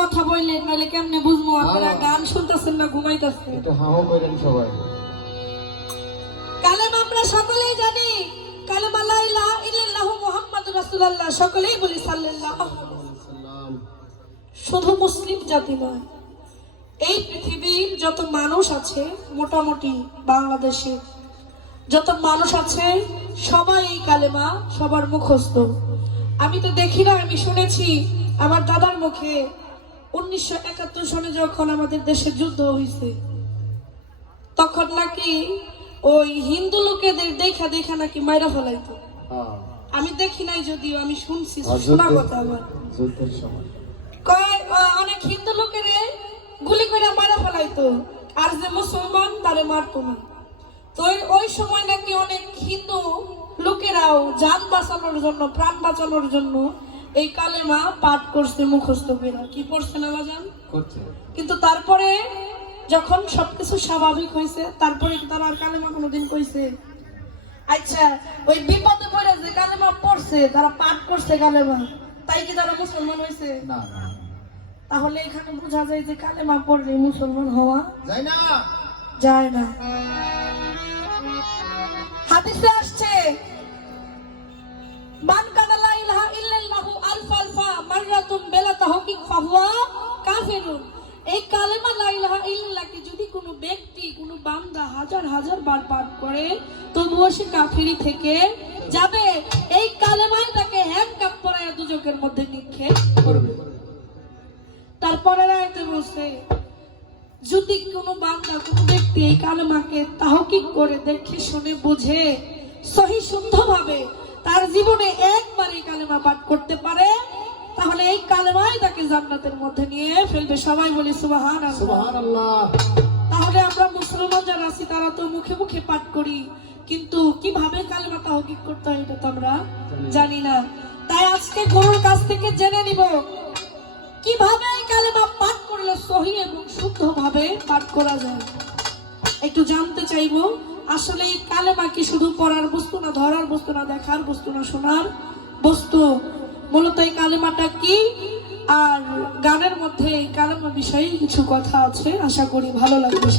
কথা বললেন, নাহলে কেমনে বুঝবো আপনারা গান শুনতেছেন না ঘুমাইতেছেন? এটা হাও করেন সবাই। কালেমা আমরা সকলেই জানি, কালেমা লা ইলাহা ইল্লাল্লাহু মুহাম্মাদুর রাসূলুল্লাহ, সকলেই বলি সাল্লাল্লাহু আলাইহি ওয়াসাল্লাম। শুধু মুসলিম জাতি নয়, এই পৃথিবীর যত মানুষ আছে, মোটামুটি বাংলাদেশে যত মানুষ আছে সবাই এই কালেমা সবার মুখস্থ। আমি তো দেখি না, আমি শুনেছি আমার দাদার মুখে 1971 সনে যখন আমাদের দেশে যুদ্ধ হয়েছে, তখন নাকি ওই হিন্দু লোকেদের দেখা দেখা নাকি মাইরা ফেলাইতো। আমি দেখি নাই, যদিও আমি শুনছি, শোনা কথা আমার। অনেক হিন্দু লোকের গুলি করে মারা ফেলাইতো, আর যে মুসলমান তারে মারতো না। তো ওই সময় নাকি অনেক হিন্দু লোকেরাও জান বাঁচানোর জন্য, প্রাণ বাঁচানোর জন্য এই কালেমা পাঠ করছে মুখস্থ করে। কি পড়ছে না বাজান? কিন্তু তারপরে যখন সবকিছু স্বাভাবিক হয়েছে, তারপরে কি তারা আর কালেমা কোনোদিন কইছে? আচ্ছা, ওই বিপদে পড়ে যে কালেমা পড়ছে, তারা পাঠ করছে কালেমা, তাই কি তারা মুসলমান হয়েছে? না। তাহলে এখানে বোঝা যায় যে কালেমা পড়লে মুসলমান হওয়া যায় না, যায় না। হাদিসে আসছে, মান কানা লা ইলাহা ইল্লাল্লাহু আলফা মাররাতুন বিলা তাহকিক ফাহুয়া কাফিরুন। এই কালেমা লা ইলাহা ইল্লাল্লাহকে যদি কোনো ব্যক্তি, কোনো বান্দা হাজার হাজার বার পাঠ করে, তবুও সে কাফিরি থেকে যাবে। এই কালেমাই তাকে হ্যান্ডকাপ পরায়া দুজকের মধ্যে নিক্ষেপ করবে। তারপরে আয়াতে বলছে, যদি কোনো বান্দা, কোনো ব্যক্তি এই কালেমাকে তাহকিক করে দেখে শুনে বুঝে সহি শুদ্ধভাবে তার জীবনে একবার এই কালেমা পাঠ করতে পারে, তাহলে এই কালেমাই তাকে জান্নাতের মধ্যে নিয়ে ফেলবে। সবাই বলি সুবহানাল্লাহ, সুবহানাল্লাহ। তাহলে আমরা মুসলমান যারা আছি তারা তো মুখে মুখে পাঠ করি, কিন্তু কিভাবে কালেমা তাহকিক করতে হয় এটা তো আমরা জানি না। তাই আজকে গুরুর কাছ থেকে জেনে নিব কিভাবে এই কালেমা পাঠ করলে সহি এবং শুদ্ধভাবে পাঠ করা যায়। একটু জানতে চাইবো, আসলে এই কালেমা কি শুধু পড়ার বস্তু না, ধরার বস্তু না, দেখার বস্তু না, শোনার বস্তু? মূলত এই কালেমাটা কি? আর গানের মধ্যে এই কালেমা বিষয়ে কিছু কথা আছে, আশা করি ভালো লাগবে।